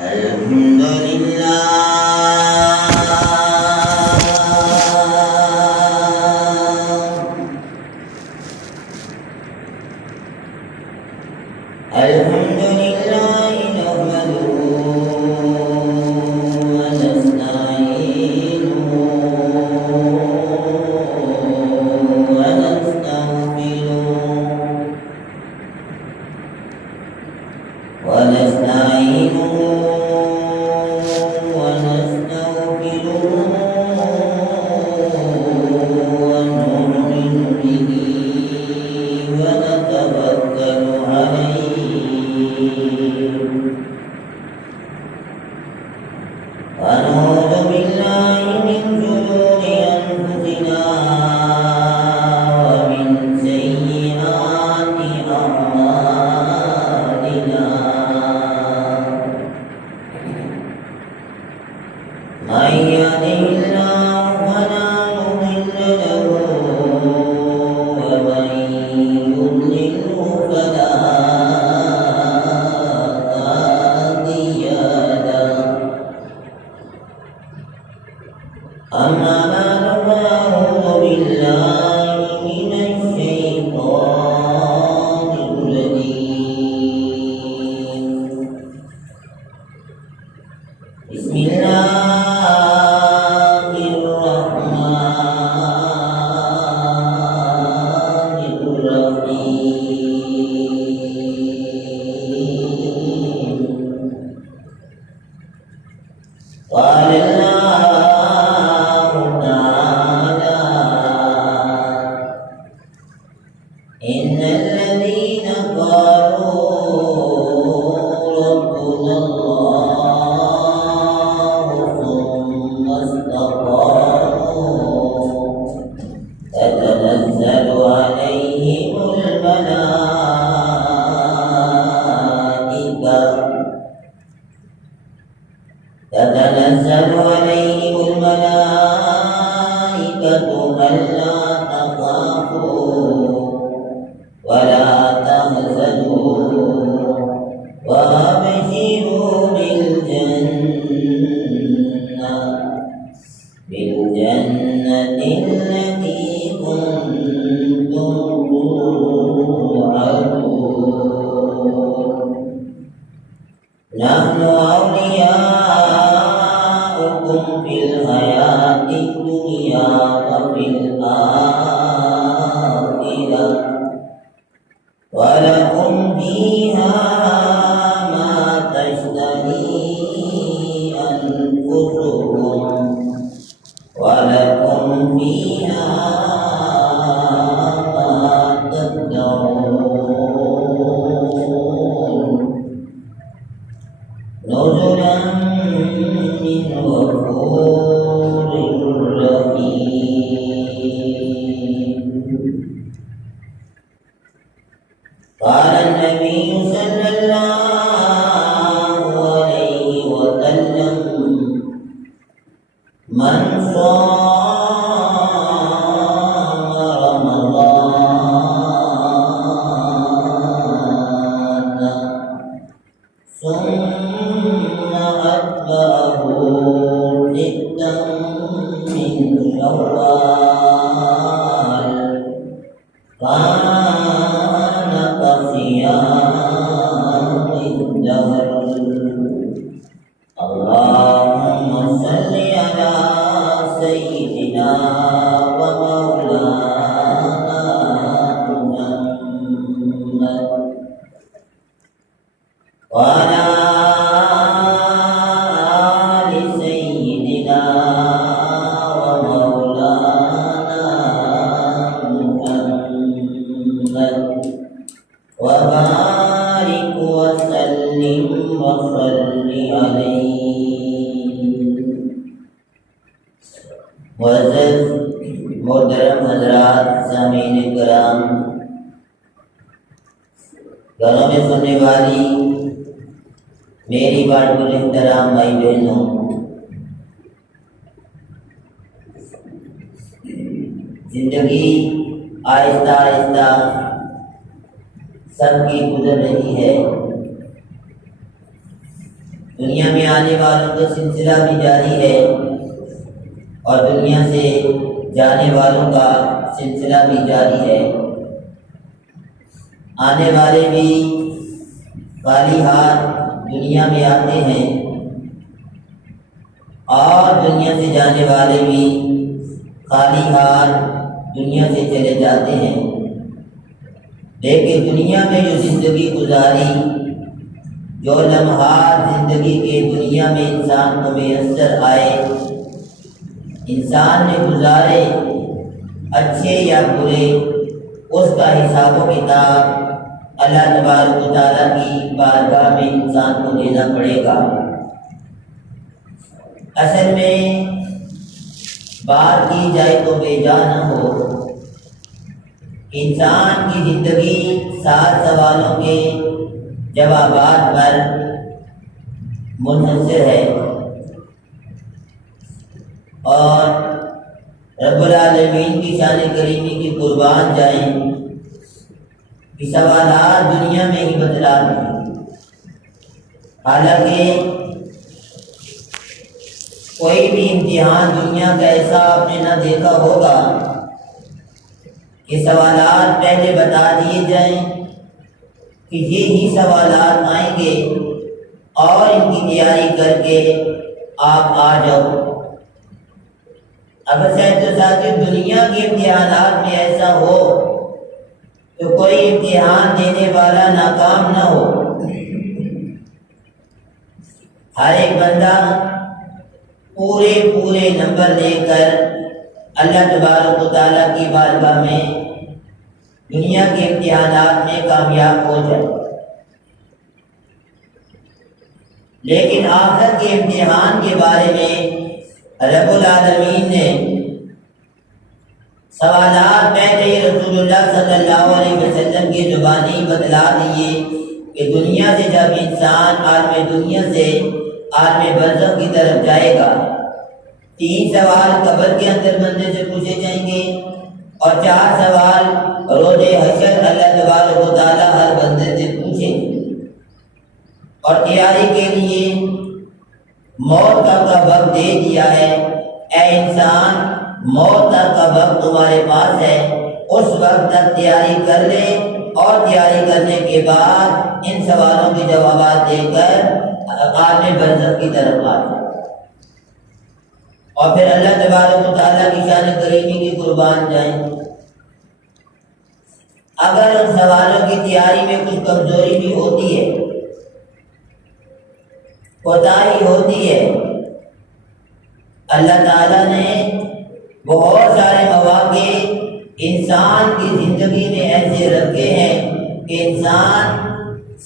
الحمد لله الحمد لله نحمده ونستعينه ونؤمن به ونتوكل عليه ونعوذ بالله من شرور أنفسنا ومن سيئات أعمالنا من يهده الله فلا مضل له ومن يضلله فلا هادي له أما بعد فأعوذ بالله من الشيطان الرجيم بسم الله قال الله تعالى إن الذين قالوا ربنا الله ثم استقاموا تتنزل عليهم الملائكة ألا تخافوا ولا تحزنوا وأبشروا بالجنة التي كنتم توعدون نحن أولياؤكم في الحياة الدنيا وفي الآخرة ولكم فيها ما تشتهي أنفسكم ولكم فيها ما تدعون نزلا من غفور رحيم قال النبي صلى الله عليه وسلم من صام رمضان ثم أتبعه ستا من شوال كان كصيام الدهر اللهم صل على سيدنا ومولانا محمد وعلى آل سيدنا ومولانا محمد وبارك وسلم وصل عليه معزز محترم حضرات سامعین کرام گھروں میں سننے والی میری بات کو احترام بھائی بہنوں، زندگی آہستہ آہستہ سب کی گزر رہی ہے، دنیا میں آنے والوں کا سلسلہ بھی جاری ہے اور دنیا سے جانے والوں کا سلسلہ بھی جاری ہے۔ آنے والے بھی خالی ہاتھ دنیا میں آتے ہیں اور دنیا سے جانے والے بھی خالی ہاتھ دنیا سے چلے جاتے ہیں، لیکن دنیا میں جو زندگی گزاری، جو لمحات زندگی کے دنیا میں انسان کو میسر آئے، انسان نے گزارے اچھے یا برے، اس کا حساب و کتاب اللہ تبارک و تعالیٰ کی بارگاہ میں انسان کو دینا پڑے گا۔ اصل میں بات کی جائے تو بے جا نہ ہو، انسان کی زندگی 7 سوالوں کے جوابات پر منحصر ہے، اور رب العالمین کی شان کریمی کی قربان جائیں کہ سوالات دنیا میں ہی بتلا دیں۔ حالانکہ کوئی بھی امتحان دنیا کا ایسا آپ نے نہ دیکھا ہوگا کہ سوالات پہلے بتا دیے جائیں کہ یہی سوالات آئیں گے اور ان کی تیاری کر کے آپ آ جاؤ۔ اگر ساتھ دنیا کے امتحانات میں ایسا ہو تو کوئی امتحان دینے والا ناکام نہ ہو، ہر ایک بندہ پورے نمبر لے کر اللہ تبارک و تعالیٰ کی بارگاہ میں دنیا کے امتحانات میں کامیاب ہو جائے، لیکن آخرت کے امتحان کے بارے میں رب العالمین نے سوالات پہلے رسول اللہ صلی اللہ علیہ وسلم کی زبانی بتلا دیے کہ دنیا سے جب انسان عالم دنیا سے عالم برزخ کی طرف جائے گا، 3 سوال قبر کے اندر بندے سے پوچھے جائیں گے اور 4 سوال روز حشر اللہ تبارک و تعالیٰ ہر بندے سے پوچھیں گے۔ اور تیاری کے لیے موت کا وقت دے دیا ہے، اے انسان موت کا وقت تمہارے پاس ہے، اس وقت تک تیاری کر لے، اور تیاری کرنے کے بعد ان سوالوں کے جوابات دے کر عالم برزخ کی طرف آ جائے، اور پھر اللہ تبارک و تعالیٰ کی شان کریمی کی قربان جائیں۔ اگر ان سوالوں کی تیاری میں کچھ کمزوری بھی ہوتی ہے، کوتاہی ہوتی ہے، اللہ تعالیٰ نے بہت سارے مواقع انسان کی زندگی میں ایسے رکھے ہیں کہ انسان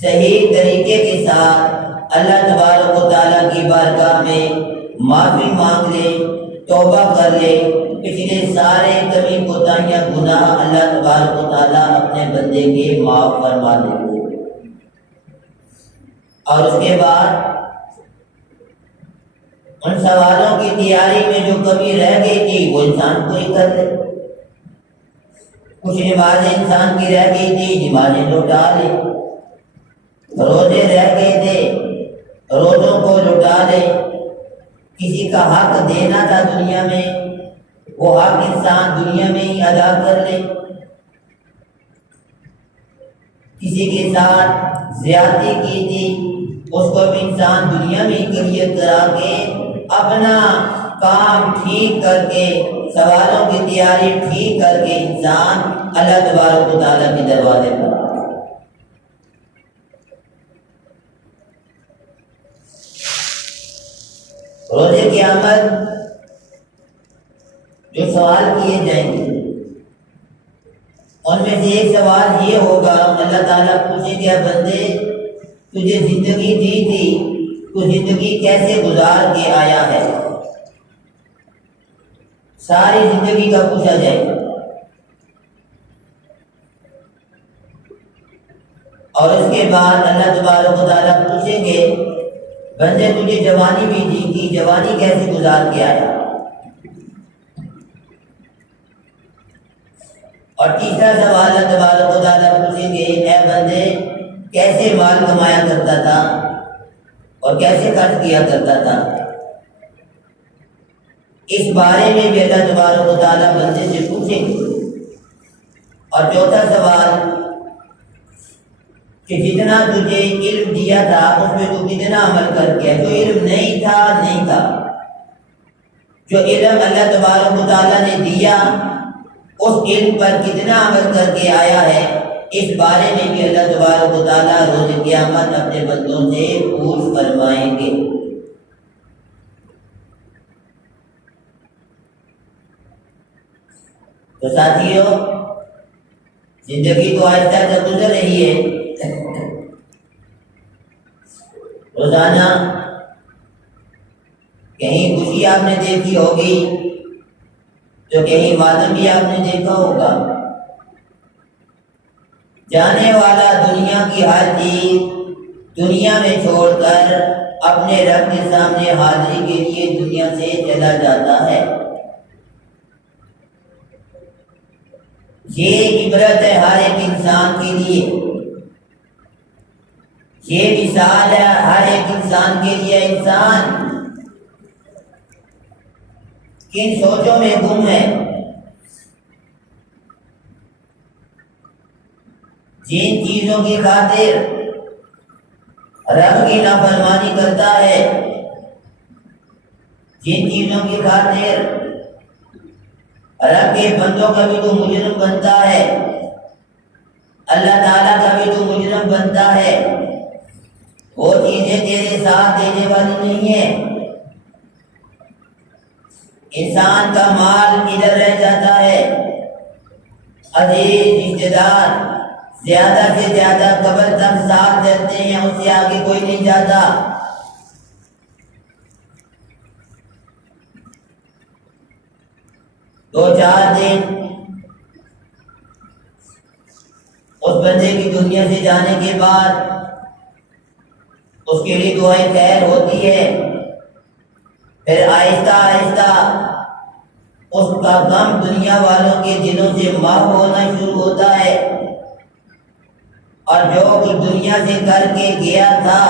صحیح طریقے کے ساتھ اللہ تبارک و تعالیٰ کی بارگاہ میں معافی مانگ لے، توبہ کر لے، پچھلے سارے کمی کوتاہیاں گناہ اللہ تبارک و تعالیٰ اپنے بندے کے معاف فرما دے گے، اور اس کے بعد ان سوالوں کی تیاری میں جو کمی رہ گئی تھی وہ انسان پوری کر لے، کچھ نمازیں انسان کی رہ گئی تھی، نمازیں لوٹا لے، روزے رہ گئے تھے، روزوں کو لوٹا لے، کسی کا حق دینا تھا دنیا میں، وہ حق انسان دنیا میں ہی ادا کر لے، کسی کے ساتھ زیادتی کی تھی اس کو بھی انسان دنیا میں ہی کلیئر کرا کے اپنا کام ٹھیک کر کے، سوالوں کی تیاری ٹھیک کر کے انسان اللہ تبارک و تعالیٰ کے دروازے پر آ جائے۔ روزے قیامت جو سوال کیے جائیں گے ان میں سے ایک سوال یہ ہوگا، اللہ تعالیٰ پوچھیں گے بندے تجھے زندگی دی تھی، تو زندگی کیسے گزار کے آیا ہے؟ ساری زندگی کا پوچھا جائے گا، اور اس کے بعد اللہ تبارک و تعالیٰ پوچھیں گے بندے تجھے جوانی بھی دی تھی، جوانی کیسے گزار کے آیا؟ اور تیسرا سوال اللہ تبارک و تعالیٰ پوچھیں گے اے بندے کیسے مال کمایا کرتا تھا؟ اور کیسے خرچ کیا کرتا تھا، اس بارے میں بھی اللہ تبارک و تعالیٰ بندے سے پوچھیں گے۔ اور چوتھا سوال کہ جتنا تجھے علم دیا تھا اس میں تو کتنا عمل کر کے، جو علم نہیں تھا نہیں تھا، جو علم اللہ تبارک و تعالیٰ نے دیا اس علم پر کتنا عمل کر کے آیا ہے، اس بارے میں بھی اللہ تبارک و تعالیٰ روز قیامت اپنے بندوں سے پوچھ فرمائیں گے۔ تو ساتھیو، زندگی تو آہستہ آہستہ گزر رہی ہے، روزانہ کہیں خوشی آپ نے دیکھی ہوگی تو کہیں ماتم بھی آپ نے دیکھا ہوگا۔ جانے والا دنیا کی ہر چیز دنیا میں چھوڑ کر اپنے رب کے سامنے حاضری کے لیے دنیا سے چلا جاتا ہے۔ یہ عبرت ہے ہر ایک انسان کے لیے، یہ مثال ہے ہر ایک انسان کے لیے۔ انسان کن سوچوں میں گم ہے، جن چیزوں کی خاطر رب کی نافرمانی کرتا ہے، جن چیزوں کی خاطر رب کے بندوں کا بھی تو مجرم بنتا ہے، اللہ تعالیٰ کا بھی تو مجرم بنتا ہے، وہ چیزیں تیرے ساتھ دینے والی نہیں ہیں۔ انسان کا مال ادھر رہ جاتا ہے، عزیز رشتے دار زیادہ سے زیادہ قبر تک ساتھ چلتے ہیں، اس سے آگے کوئی نہیں جاتا۔ دو چار دن اس بندے کی دنیا سے جانے کے بعد اس کے لیے دعائیں خیر ہوتی ہے، پھر آہستہ آہستہ اس کا غم دنیا والوں کے دلوں سے محو ہونا شروع ہوتا ہے، اور جو کچھ دنیا سے کر کے گیا تھا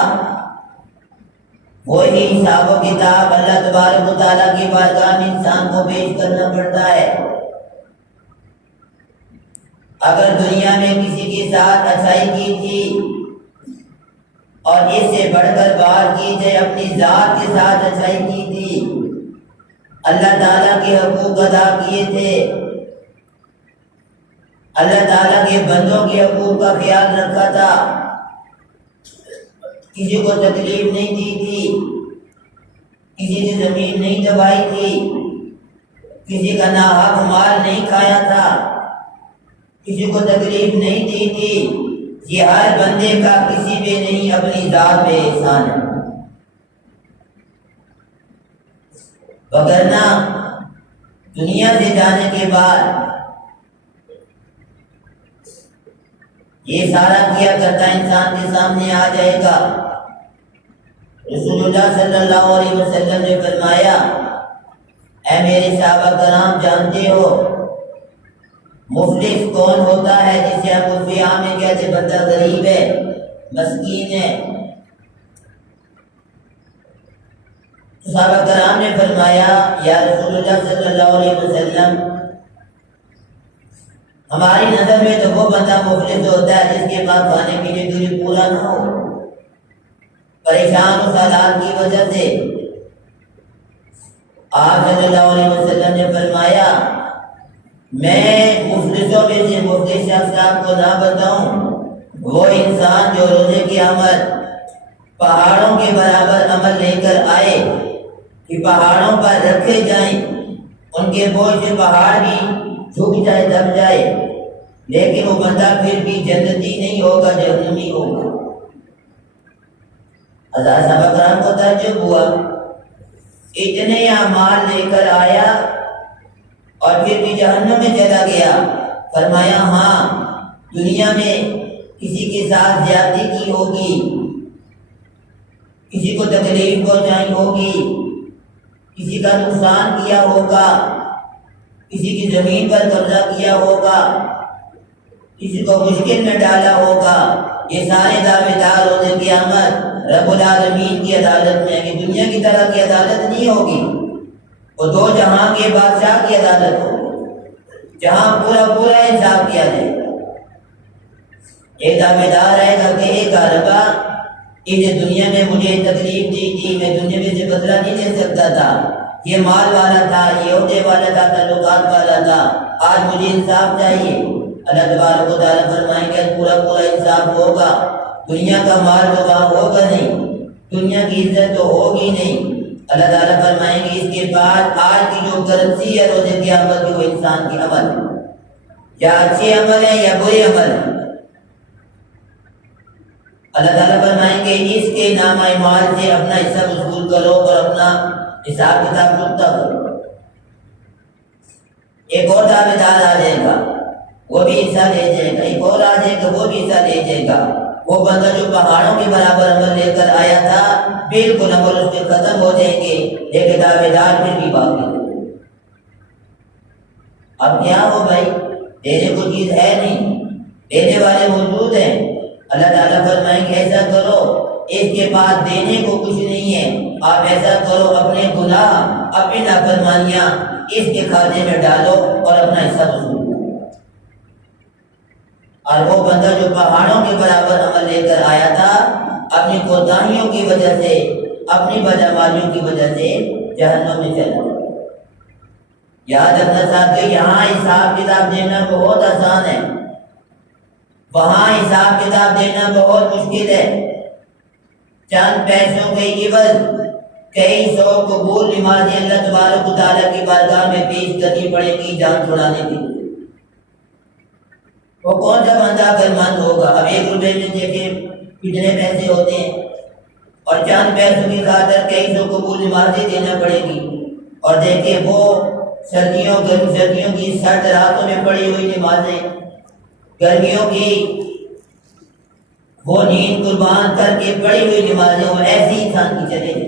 وہی حساب و کتاب اللہ تبارک و تعالیٰ کی بارگاہ میں انسان کو پیش کرنا پڑتا ہے۔ اگر دنیا میں کسی کے ساتھ اچھائی کی تھی اور اس سے بڑھ کر بات کی جائے اپنی ذات کے ساتھ اچھائی کی تھی، اللہ تعالیٰ کے حقوق ادا کیے تھے، اللہ تعالیٰ کے بندوں کے حقوق کا خیال رکھا تھا، کسی کو تکلیف نہیں دی تھی، کسی کی زمین نہیں دبائی تھی، کسی کا ناحق مال نہیں کھایا تھا، کسی کو تکلیف نہیں دی تھی، یہ ہر بندے کا کسی پہ نہیں اپنی ذات پہ احسان ہے۔ وگرنہ دنیا سے جانے کے بعد یہ سارا کیا کرتا انسان کے سامنے آ جائے گا۔ رسول اللہ صلی اللہ علیہ وسلم نے فرمایا، اے میرے صحابہ کرام، جانتے ہو مفلس کون ہوتا ہے؟ جسے ہم عرفی عام میں کہتے بندہ غریب ہے، مسکین ہے۔ صحابہ کرام نے فرمایا، یا رسول اللہ صلی اللہ علیہ وسلم، ہماری نظر میں تو وہ بندہ مفلس ہوتا ہے جس کے پاس کھانے پینے کے لیے پورا نہ ہو، پریشان اس حالات کی وجہ سے۔ آپ صلی اللہ علیہ وسلم نے فرمایا، میں مفلسوں میں سے مفلس شخص آپ کو نہ بتاؤں، وہ انسان جو روزے کی قیامت پہاڑوں کے برابر عمل لے کر آئے کہ پہاڑوں پر رکھے جائیں، ان کے بوجھ سے پہاڑ بھی جھک جائے، دب جائے، لیکن وہ بندہ پھر بھی جنتی نہیں ہوگا، جہنمی ہوگا۔ حضرت صحابہ کرام کو تعجب ہوا، اتنے اعمال لے کر آیا اور پھر بھی جہنم میں چلا گیا۔ فرمایا، ہاں دنیا میں کسی کے ساتھ زیادتی کی ہوگی، کسی کو تکلیف پہنچائی ہوگی، کسی کا نقصان کیا ہوگا، کسی کی زمین پر قبضہ کیا ہوگا، کسی کو مشکل میں ڈالا ہوگا، یہ سارے دعوے دار روز قیامت رب العالمین کی عدالت میں ہے کہ دنیا کی طرح کی عدالت نہیں ہوگی، وہ دو جہاں کے بادشاہ کی عدالت ہوگی جہاں پورا پورا انصاف کیا جائے گا۔ ایک دعوے دار رہے گا کہ ایک ربا اس دنیا میں مجھے تکلیف دی تھی، میں دنیا میں سے بدلہ نہیں لے سکتا تھا، یہ مال والا تھا، یہ عہدے والا تھا، تعلقات والا تھا، آج مجھے انصاف چاہیے۔ اللہ تبارک و تعالیٰ فرمائیں گے پورا پورا انصاف ہوگا، دنیا کا مال تو وہاں ہوگا نہیں، دنیا کی عزت تو ہوگی نہیں۔ اللہ تعالیٰ فرمائیں گے اس کے بعد آج کی جو کرنسی ہے روز قیامت کی وہ انسان کے عمل ہے، یا اچھے عمل ہیں یا برے عمل ہیں۔ اللہ تعالیٰ فرمائیں گے اس کے نامہ اعمال سے اپنا حصہ وصول کرو اور اپنا حساب کتاب چکتا کرو۔ ایک اور دعوے دار آ جائے گا، وہ بھی حصہ لے جائے گا، ایک اور آ جائے گا، وہ بھی حصہ لے جائے گا۔ وہ بندہ جو پہاڑوں کے برابر عمل لے کر آیا تھا، بالکل عمل اس کے ختم ہو جائیں گے، لیکن دعوے دار پھر بھی باقی رہیں گے۔ اب کیا ہو بھائی، دینے کو چیز ہے نہیں، دینے والے موجود ہیں۔ اللہ تعالیٰ فرمائیں گے ایسا کرو، اس کے بعد دینے کو کچھ نہیں ہے، آپ ایسا کرو اپنے گناہ اپنی نافرمانیاں اس کے کھاتے میں ڈالو اور اپنا حصہ وصول کرو۔ اور وہ بندہ جو پہاڑوں کے برابر عمل لے کر آیا تھا، اپنی کوتاہیوں کی وجہ سے، اپنی بدعمالیوں کی وجہ سے جہنم میں چلا گیا۔ یاد رکھنا ساتھیو، یہاں حساب کتاب دینا بہت آسان ہے، وہاں حساب کتاب دینا بہت مشکل ہے۔ چند پیسوں کے عوض کئی سو قبول نمازیں اللہ تبارک و تعالیٰ کی بارگاہ میں پیش کرنی پڑے گی جان چھڑانے کے لیے۔ وہ کون سا بندہ اگر مند ہوگا؟ اب 1 روپے میں دیکھیں کتنے پیسے ہوتے ہیں، اور چند پیسوں کی خاطر کئی سو قبول نمازیں دینا پڑے گی۔ اور دیکھیں وہ سردیوں کی سرد راتوں میں پڑی ہوئی نمازیں، گرمیوں کی وہ نیند قربان کر کے پڑی ہوئی نمازیں، وہ ایسی انسان کی چلے گی۔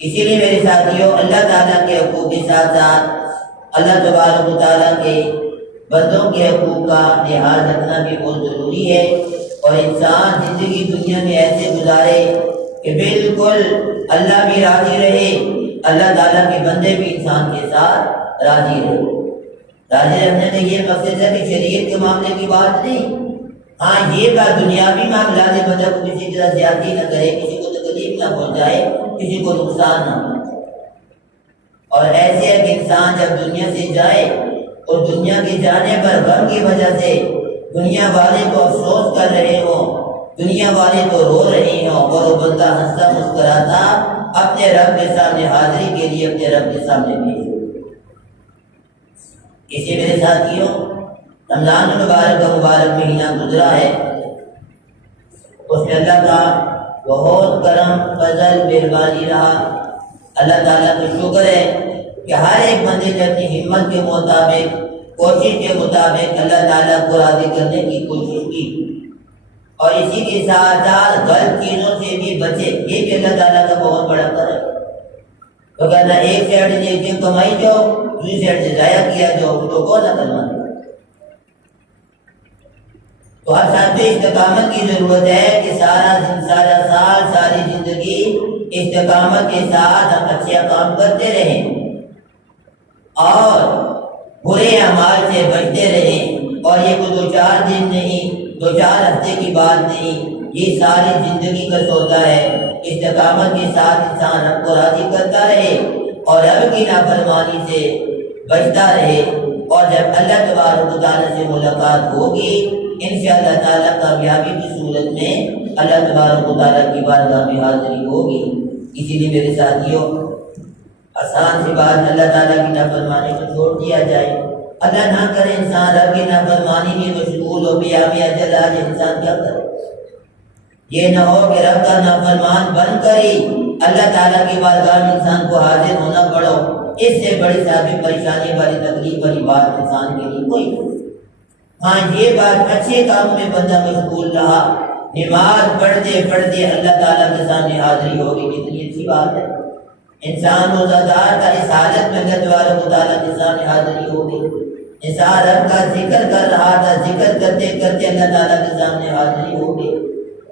اسی لیے میرے ساتھیوں، اللہ تعالیٰ کے حقوق کے ساتھ ساتھ اللہ تبارک و تعالیٰ کے بندوں کے حقوق کا لحاظ رکھنا بھی بہت ضروری ہے، اور انسان زندگی دنیا میں ایسے گزارے کہ بالکل اللہ بھی راضی رہے، اللہ تعالیٰ کے بندے بھی انسان کے ساتھ راضی رہے۔ راضی رہنے میں یہ مقصد ہے کہ شریعت کے معاملے کی بات نہیں، ہاں یہ بات دنیاوی معاملات میں بندہ کو کسی طرح زیادتی نہ کرے، کسی کو تکلیف نہ پہنچائے، کسی کو نقصان نہ پہنچائے۔ اور ایسے ہے کہ انسان جب دنیا سے جائے اور دنیا کے جانے پر غم کی وجہ سے دنیا والے تو افسوس کر رہے ہوں، دنیا والے تو رو رہے ہوں، اور وہ بندہ ہنستا مسکراتا اپنے رب کے سامنے حاضری کے لیے اپنے رب کے سامنے پیش ہو۔ اسی میرے ساتھیوں، رمضان المبارک کا مبارک مہینہ گزرا ہے، اس میں اللہ کا بہت کرم فضل مہربانی رہا۔ اللہ تعالیٰ کا شکر ہے کہ ہر ایک بندے نے اپنی ہمت کے مطابق، کوشش کے مطابق اللہ تعالیٰ کو راضی کرنے کی کوشش کی، اور اسی کے ساتھ ساتھ غلط چیزوں سے بھی بچے، یہ بھی اللہ تعالیٰ کا بہت بڑا کرم ہے۔ تو کہنا ایک سائڈ سے ایک دن کمائی جاؤ، دوسری سائڈ سے ضائع کیا جاؤ، تو کون عقل مند ہے؟ تو ہر ساتھ استقامت کی ضرورت ہے کہ سارا سال ساری زندگی استقامت کے ساتھ ہم اچھے کام کرتے رہیں اور برے اعمال سے بچتے رہیں، اور یہ کوئی 2-4 دن نہیں، 2-4 ہفتے کی بات نہیں، یہ ساری زندگی کا سودا ہے۔ استقامت کے ساتھ انسان رب کو راضی کرتا رہے اور رب کی نافرمانی سے بچتا رہے، اور جب اللہ تبارک و تعالیٰ سے ملاقات ہوگی انشاءاللہ تعالیٰ کامیابی کی صورت میں اللہ تبارک و تعالیٰ کی بارگاہ میں حاضری ہوگی۔ اسی لیے میرے ساتھیوں، آسان سی بات، اللہ تعالیٰ کی نافرمانی کو چھوڑ دیا جائے، اللہ نہ کرے انسان رب کی نافرمانی میں مشغول ہو، بیامی اجل آج انسان کیا کرے؟ یہ نہ ہو کہ رب کا نافرمان بن کر ہی اللہ تعالیٰ کی بارگاہ میں انسان کو حاضر ہونا پڑو، اس سے بڑی صاحب پریشانی والی تکلیف والی بات انسان کے لیے کوئی نہیں۔ ہاں یہ بات اچھے کام میں بندہ مشغول رہا، نماز پڑھتے پڑھتے اللہ تعالیٰ کے سامنے حاضری ہوگی، کتنی اچھی بات ہے۔ انسان روزہ دار تھا، اس حالت میں اللہ تبارک و تعالیٰ کے سامنے حاضری ہوگی۔ انسان رب کا ذکر کر رہا تھا، ذکر کرتے کرتے اللہ تعالیٰ کے سامنے حاضری ہوگی۔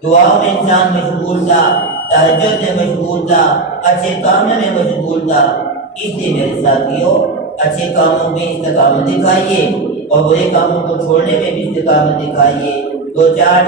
دعاؤں میں انسان مشغول تھا، تہجد میں مشغول تھا، اچھے کاموں میں مشغول تھا۔ اس لیے میرے ساتھیوں، اچھے کاموں میں استقامت دکھائیے اور برے کاموں کو چھوڑنے میں بھی استقامت دکھائیے۔ دو چار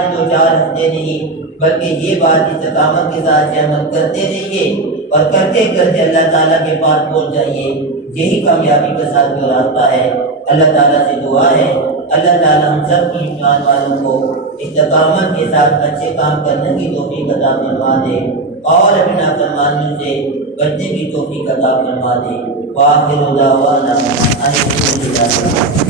ہفتے نہیں، بلکہ یہ بات استقامت کے ساتھ عمل کرتے رہیے اور کرتے کرتے اللہ تعالیٰ کے پاس پہنچ جائیے۔ یہی کامیابی کا ساتھ جو راستہ ہے۔ اللہ تعالیٰ سے دعا ہے اللہ تعالیٰ ہم سب کی ایمان والوں کو استقامت کے ساتھ اچھے کام کرنے کی توفیق عطا فرما دے اور اپنے نافرمانیوں سے بچنے کی توفیق عطا فرما دے۔ وآخر دعوانا ان الحمد للہ۔